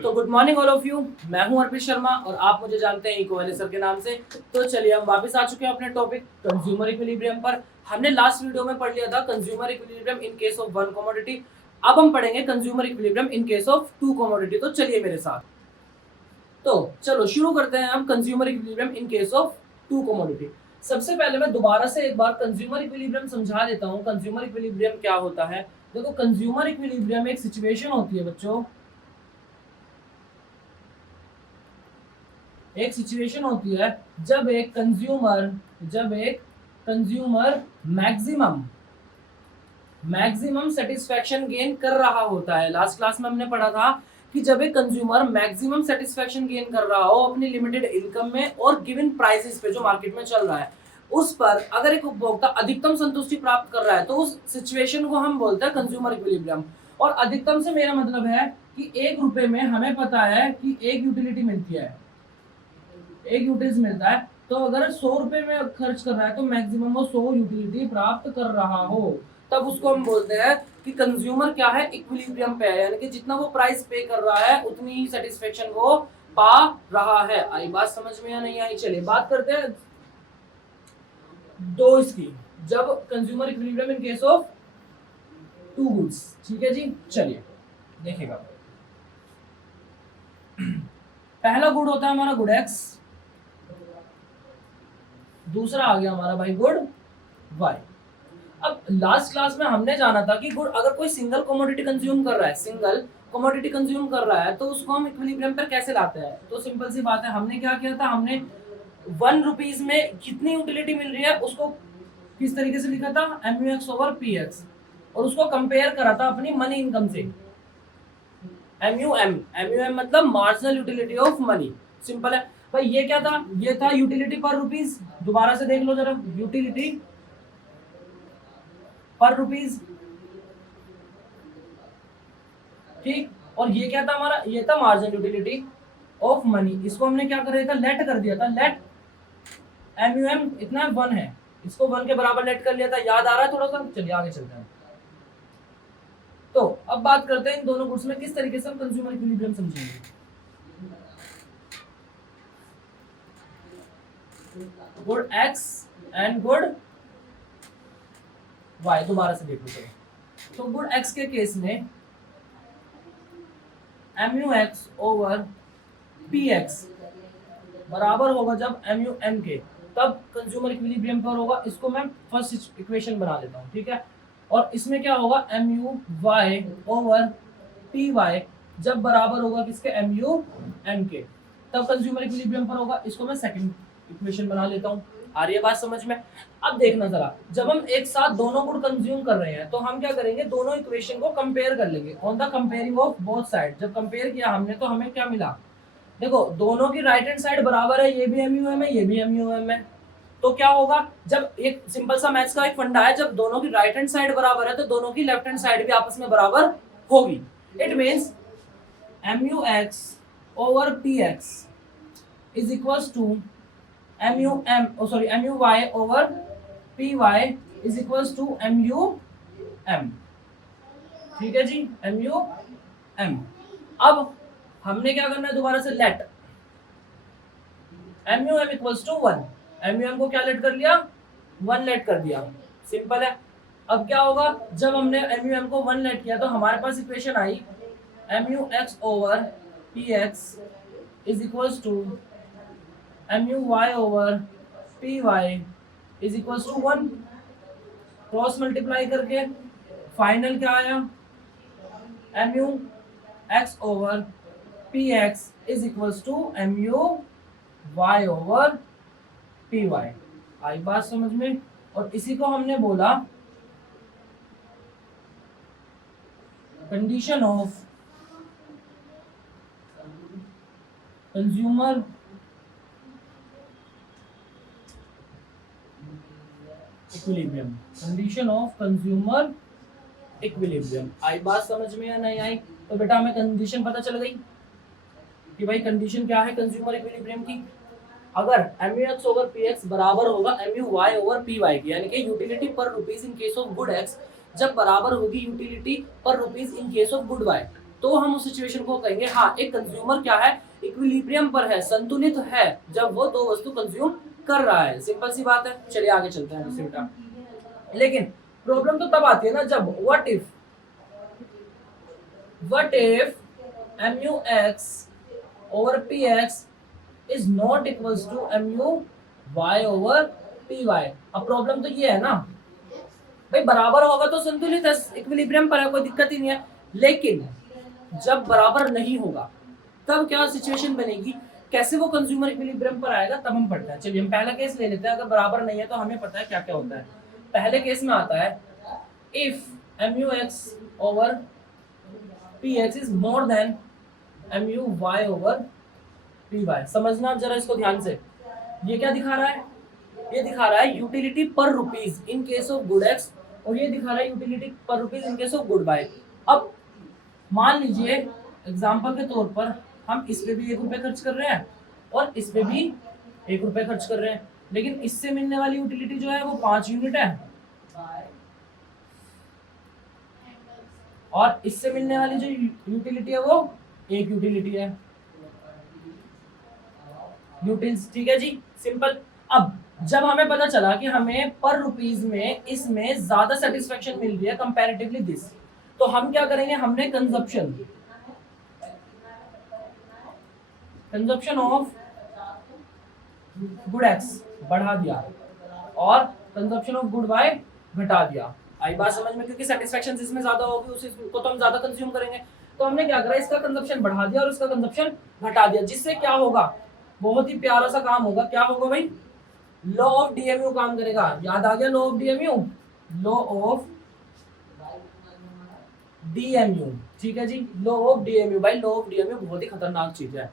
तो good morning all of you. मैं हूं अर्पित शर्मा और आप मुझे जानते हैं इको वाले सर के नाम से। तो चलिए हम वापस आ चुके हैं अपने टॉपिक कंज्यूमर इक्विलिब्रियम पर। हमने लास्ट वीडियो में पढ़ लिया था consumer equilibrium in case of one commodity. अब हम पढ़ेंगे consumer equilibrium in case of two commodity. तो चलिए मेरे साथ। तो चलो शुरू करते हैं हम consumer equilibrium in case of two commodity. सबसे पहले मैं दोबारा से एक बार कंज्यूमर इक्विलिब्रियम समझा देता हूँ। कंज्यूमर इक्विलिब्रियम क्या होता है? देखो, कंज्यूमर इक्विलिब्रियम एक सिचुएशन होती है बच्चों, एक सिचुएशन होती है जब एक कंज्यूमर मैक्सिमम सेटिस्फैक्शन गेन कर रहा होता है। लास्ट क्लास में हमने पढ़ा था कि जब एक कंज्यूमर मैक्सिमम सेटिस्फैक्शन गेन कर रहा हो अपनी लिमिटेड इनकम में और गिवन प्राइसेस पे जो मार्केट में चल रहा है उस पर अगर एक उपभोक्ता अधिकतम संतुष्टि प्राप्त कर रहा है तो उस सिचुएशन को हम बोलते हैं कंज्यूमर इक्विलिब्रियम। और अधिकतम से मेरा मतलब है कि 1 रुपए में हमें पता है कि एक यूटिलिटी मिलती है, एक यूटिलिटी मिलता है। तो अगर 100 रुपए में खर्च कर रहा है तो मैक्सिमम वो 100 यूटिलिटी प्राप्त कर रहा हो, तब उसको हम बोलते हैं कि कंज्यूमर क्या है, इक्विलिब्रियम पे है। यानी कि जितना वो प्राइस पे कर रहा है उतनी ही सेटिस्फेक्शन वो पा रहा है। आई बात समझ में या नहीं आई? चलिए बात करते हैं दो इसकी, जब consumer equilibrium in case of two goods. ठीक है जी, चलिए देखिएगा। पहला गुड होता है हमारा गुड एक्स, दूसरा आ गया हमारा भाई गुड वाई। अब लास्ट क्लास में हमने जाना था कि गुड अगर कोई सिंगल कमोडिटी कंज्यूम कर रहा है तो उसको हम इक्विलिब्रियम पर कैसे लाते हैं? तो सिंपल सी बात है, हमने क्या किया था, हमने 1 रुपीज में कितनी यूटिलिटी मिल रही है उसको किस तरीके से लिखा था, MUX ओवर PX, और उसको कंपेयर करा था अपनी मनी इनकम से। MUM मतलब marginal utility of money. Simple है भाई। ये क्या था? ये था यूटिलिटी पर रुपीज। दोबारा से देख लो जरा, यूटिलिटी पर रुपीज, ठीक। और ये क्या था हमारा? ये था मार्जिनल यूटिलिटी ऑफ मनी। इसको हमने क्या कर दिया था, लेट कर दिया था। लेट MUM इतना 1 है, इसको 1 के बराबर लेट कर लिया था। याद आ रहा है थोड़ा सा? चलिए आगे चलते हैं। तो अब बात करते हैं इन दोनों गुड्स में किस तरीके से हम कंज्यूमर इक्विलिब्रियम समझेंगे। Good X and good Y, दोबारा से देख लो। तो गुड एक्स के केस में MUX ओवर PX बराबर होगा जब MUM के, तब कंज्यूमर इक्विलिब्रियम पर होगा। इसको मैं फर्स्ट इक्वेशन बना लेता हूँ, ठीक है। और इसमें क्या होगा, MUY ओवर PY जब बराबर होगा किसके, MUM के, तब कंज्यूमर इक्विलिब्रियम पर होगा। इसको मैं सेकंड इक्वेशन बना लेता हूँ। आ रही है बात समझ में? अब देखना जरा, जब हम एक साथ दोनों गुड कंज्यूम कर रहे हैं तो हम क्या करेंगे, दोनों इक्वेशन को कंपेयर कर लेंगे on the comparing of both side. जब कंपेयर किया हमने तो हमें क्या मिला, देखो दोनों की राइट हैंड साइड बराबर है, ये भी MUM है, ये भी MUM है। तो क्या होगा, जब एक सिंपल सा मैथ्स का एक फंडा है, जब दोनों की राइट हैंड साइड बराबर है तो दोनों की लेफ्ट हैंड साइड भी आपस में बराबर होगी। It means MUX over PX is equals to MUY over PY is equals to MUM। ठीक है जी, MUM। अब हमने क्या करना है, दोबारा से let MUM equals to 1। MUM को क्या लेट कर लिया, 1 लेट कर दिया। सिंपल है। अब क्या होगा, जब हमने MUM को 1 लेट किया तो हमारे पास इक्वेशन आई MUX over PX is equals to MUY over PY is equals to 1। Cross multiply करके फाइनल क्या आया, MUX over PX is equals to MUY over PY। आई बात समझ में? और इसी को हमने बोला condition of consumer equilibrium. Condition of consumer equilibrium. आई बात समझ में या नहीं आई? तो बेटा हमें कंडीशन पता चल गई कि भाई कंडीशन क्या है कंज्यूमर इक्विलिब्रियम की। अगर MUX ओवर PX बराबर होगा MUY ओवर PY की, यानी कि यूटिलिटी पर rupees in case of good X जब बराबर होगी यूटिलिटी पर rupees in case of good Y, तो हम उस सिचुएशन को कहेंगे हाँ एक कंज्यूमर क्या है, इक्विलिब्रियम पर है, संतुलित है, जब वो दो वस्तु कंज्यूम कर रहा है। सिंपल सी बात है। चलिए आगे चलते हैं दूसरी बेटा। लेकिन प्रॉब्लम तो तब आती है ना जब what if MUX over PX is not equals to MUY over PY। अब प्रॉब्लम तो ये है ना भाई, बराबर होगा तो संतुलित है, इक्विलिब्रियम पर है, कोई दिक्कत ही नहीं है। लेकिन जब बराबर नहीं होगा तब क्या सिचुएशन बनेगी, कैसे वो कंज्यूमर इक्विलिब्रियम पर आएगा, तब हम पढ़ते हैं। चलिए हम पहला केस ले लेते हैं। अगर बराबर नहीं है तो हमें पता है क्या क्या होता है। पहले केस में आता है if MUX over PX is more than MUY over PY। समझना जरा इसको ध्यान से। ये क्या दिखा रहा है, ये दिखा रहा है यूटिलिटी पर rupees in case of good X, और ये दिखा रहा है यूटिलिटी पर rupees in case of good Y. अब मान लीजिए एग्जांपल के तौर पर हम इस पे भी 1 रुपये खर्च कर रहे हैं और इस पे भी 1 रुपये खर्च कर रहे हैं, लेकिन इससे मिलने वाली यूटिलिटी जो है वो 5 यूनिट है और इससे मिलने वाली जो यूटिलिटी है वो 1 यूटिलिटी है, यूटिल्स। ठीक है जी, सिंपल। अब जब हमें पता चला कि हमें पर रुपीज में इसमें ज्यादा सेटिस्फेक्शन मिल रही है कंपैरेटिवली दिस, तो हम क्या करेंगे, हमने कंजप्शन ऑफ गुड एक्स बढ़ा दिया और कंजप्शन ऑफ गुड वाई घटा दिया। आई बात समझ में, क्योंकि सेटिस्फेक्शन जिसमें ज्यादा होगी उसको तो हम ज्यादा कंज्यूम करेंगे। तो हमने क्या करा, इसका कंजप्शन बढ़ा दिया और इसका कंजप्शन घटा दिया, जिससे क्या होगा, बहुत ही प्यारा सा काम होगा। क्या होगा भाई, लॉ ऑफ DMU काम करेगा। याद आ गया law of DMU, law of DMU। ठीक है जी, लॉ ऑफ DMU। भाई लॉ ऑफ DMU बहुत ही खतरनाक चीज है,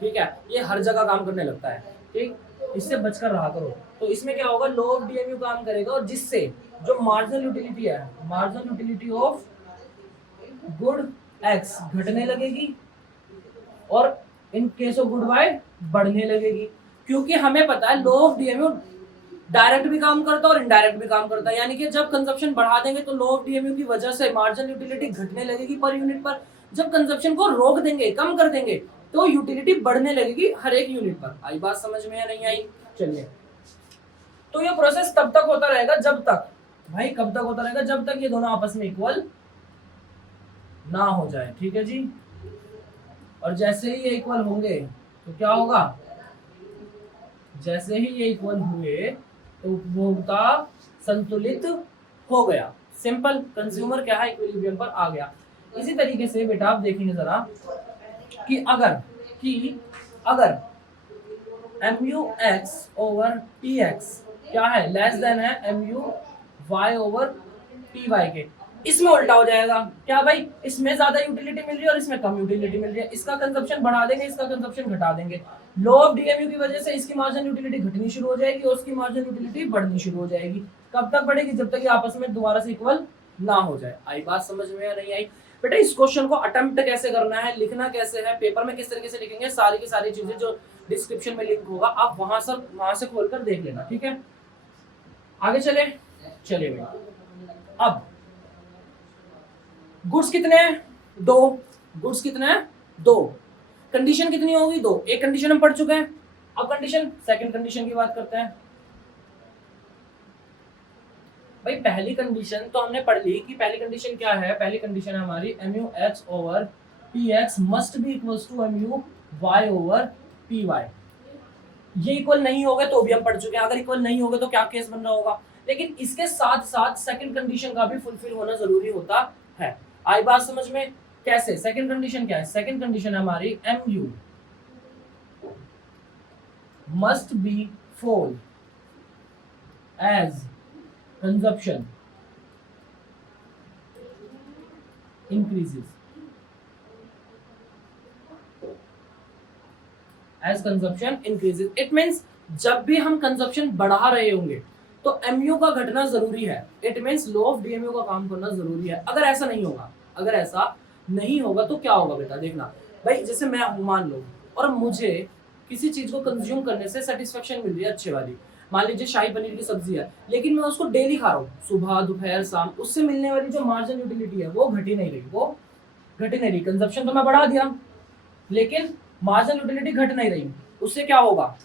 ठीक है, ये हर जगह काम करने लगता है, ठीक, इससे बचकर रहा करो। तो इसमें क्या होगा, लॉ ऑफ DMU काम करेगा और जिससे जो मार्जिनल यूटिलिटी है, marginal utility of good X घटने लगेगी और in case of good Y बढ़ने लगेगी, क्योंकि हमें पता है लॉ ऑफ DMU डायरेक्ट भी काम करता है और इनडायरेक्ट भी काम करता है। यानी कि जब कंजप्शन बढ़ा देंगे तो लॉ ऑफ DMU की वजह से मार्जिनल यूटिलिटी घटने लगेगी पर यूनिट पर, जब कंजप्शन को रोक देंगे, कम कर देंगे, तो यूटिलिटी बढ़ने लगेगी हर एक यूनिट पर। आई बात समझ में या नहीं आई? चलिए, तो ये प्रोसेस तब तक होता रहेगा जब तक, भाई कब तक होता रहेगा, जब तक ये दोनों आपस में इक्वल ना हो जाए। ठीक है जी, और जैसे ही ये इक्वल होंगे तो क्या होगा, जैसे ही ये इक्वल हुए तो उपभोक्ता संतुलित हो गया। सिंपल, कंज्यूमर क्या है, इक्विलिब्रियम पर आ गया। इसी तरीके से बेटा आप देखेंगे जरा कि अगर MUX over PX क्या है, लेस देन है MUY over PY के, इसमें उल्टा हो जाएगा। क्या भाई, इसमें ज्यादा यूटिलिटी मिल रही है और इसमें कम यूटिलिटी मिल रही है, इसका कंजप्शन बढ़ा देंगे, इसका कंजप्शन घटा देंगे। लॉ ऑफ DMU की वजह से इसकी मार्जिनल यूटिलिटी घटनी शुरू हो जाएगी और उसकी मार्जिनल यूटिलिटी बढ़नी शुरू हो जाएगी। कब तक बढ़ेगी, जब तक ये आपस में दोबारा से इक्वल ना हो जाए। आई बात समझ में या नहीं आई? बेटा इस क्वेश्चन को अटेम्प्ट कैसे करना है, लिखना कैसे है, पेपर में किस तरीके से लिखेंगे, सारी की सारी चीजें जो डिस्क्रिप्शन में लिंक होगा आप वहां से खोलकर देख लेना। ठीक है, आगे चलिए भाई। अब गुड्स कितने हैं, 2। गुड्स कितने हैं, 2। कंडीशन कितनी होगी, 2। एक कंडीशन हम पढ़ चुके हैं, अब कंडीशन, सेकंड कंडीशन की बात करते हैं। भाई पहली कंडीशन तो हमने पढ़ ली कि पहली कंडीशन क्या है, पहली कंडीशन है हमारी MUX over PX must be equals to MUY over PY। ये इक्वल नहीं होगा तो भी हम पढ़ चुके हैं, अगर इक्वल नहीं होगा तो क्या केस बन रहा होगा। लेकिन इसके साथ साथ सेकंड कंडीशन का भी फुलफिल होना जरूरी होता है। आई बात समझ में? कैसे, सेकंड कंडीशन क्या है, सेकंड कंडीशन है हमारी MU must be full as consumption increases, as consumption increases। it means जब भी हम कंजप्शन बढ़ा रहे होंगे तो MU का घटना जरूरी है। it means law of DMU का काम करना जरूरी है। अगर ऐसा नहीं होगा तो क्या होगा बेटा, देखना भाई, जैसे मैं हूं मान लो, और मुझे किसी चीज को कंज्यूम करने से सेटिस्फेक्शन मिल रही है अच्छे वाली, मान लीजिए शाही पनीर की सब्जी है, लेकिन मैं उसको डेली खा रहा हूँ, सुबह दोपहर शाम, उससे मिलने वाली जो मार्जिनल यूटिलिटी है वो घटी नहीं रही, वो घट ही नहीं रही, कंजप्शन तो मैं बढ़ा दिया लेकिन मार्जिनल यूटिलिटी घट नहीं रही। उससे क्या होगा,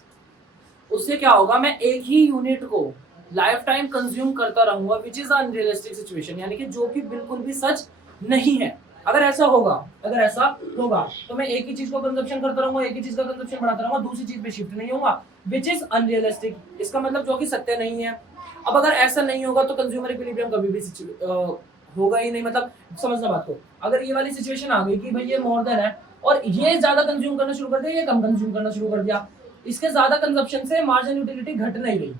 उससे क्या होगा, मैं एक ही यूनिट को लाइफ टाइम कंज्यूम करता रहूंगा, विच इज अनरियलिस्टिक सिचुएशन, यानी कि जो कि बिल्कुल भी सच नहीं है। अगर ऐसा होगा, अगर ऐसा होगा तो मैं एक ही चीज को कंजप्शन करता रहूंगा, एक ही चीज का कंजप्शन बढ़ाता रहूंगा, दूसरी चीज पे शिफ्ट नहीं होगा, विच इज अनरियलिस्टिक, इसका मतलब जो कि सत्य नहीं है। अब अगर ऐसा नहीं होगा तो कंज्यूमर इक्विलिब्रियम कभी भी होगा ही नहीं। मतलब समझना बात को, अगर ये वाली सिचुएशन आ गई कि भाई ये मोर देन है और ये ज्यादा कंज्यूम करना शुरू कर दिया, ये कम कंज्यूम करना शुरू कर दिया, इसके ज्यादा कंजप्शन से मार्जिनल यूटिलिटी घट नहीं रही,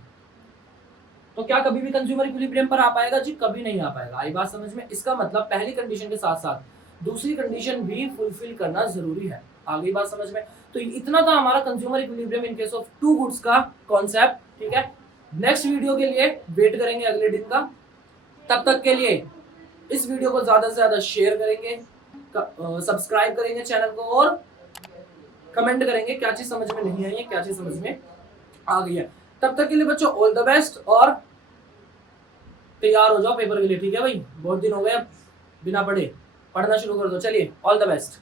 तो क्या कभी भी कंज्यूमर इक्विलिब्रियम पर आ पाएगा जी? कभी नहीं आ पाएगा। आई बात समझ में? इसका मतलब पहली कंडीशन के साथ साथ दूसरी कंडीशन भी फुलफिल करना जरूरी है। आ गई बात समझ में? तो इतना था हमारा consumer equilibrium in case of two goods का कॉन्सेप्ट। ठीक है, नेक्स्ट वीडियो के लिए वेट करेंगे अगले दिन का। तब तक के लिए इस वीडियो को ज्यादा से ज्यादा शेयर करेंगे, सब्सक्राइब करेंगे चैनल को और कमेंट करेंगे क्या चीज समझ में नहीं आई है, क्या चीज समझ में आ गई है। तब तक के लिए बच्चों ऑल द बेस्ट और तैयार हो जाओ पेपर के लिए। ठीक है भाई, बहुत दिन हो गए अब बिना पढ़े, पढ़ना शुरू कर दो। चलिए, ऑल द बेस्ट।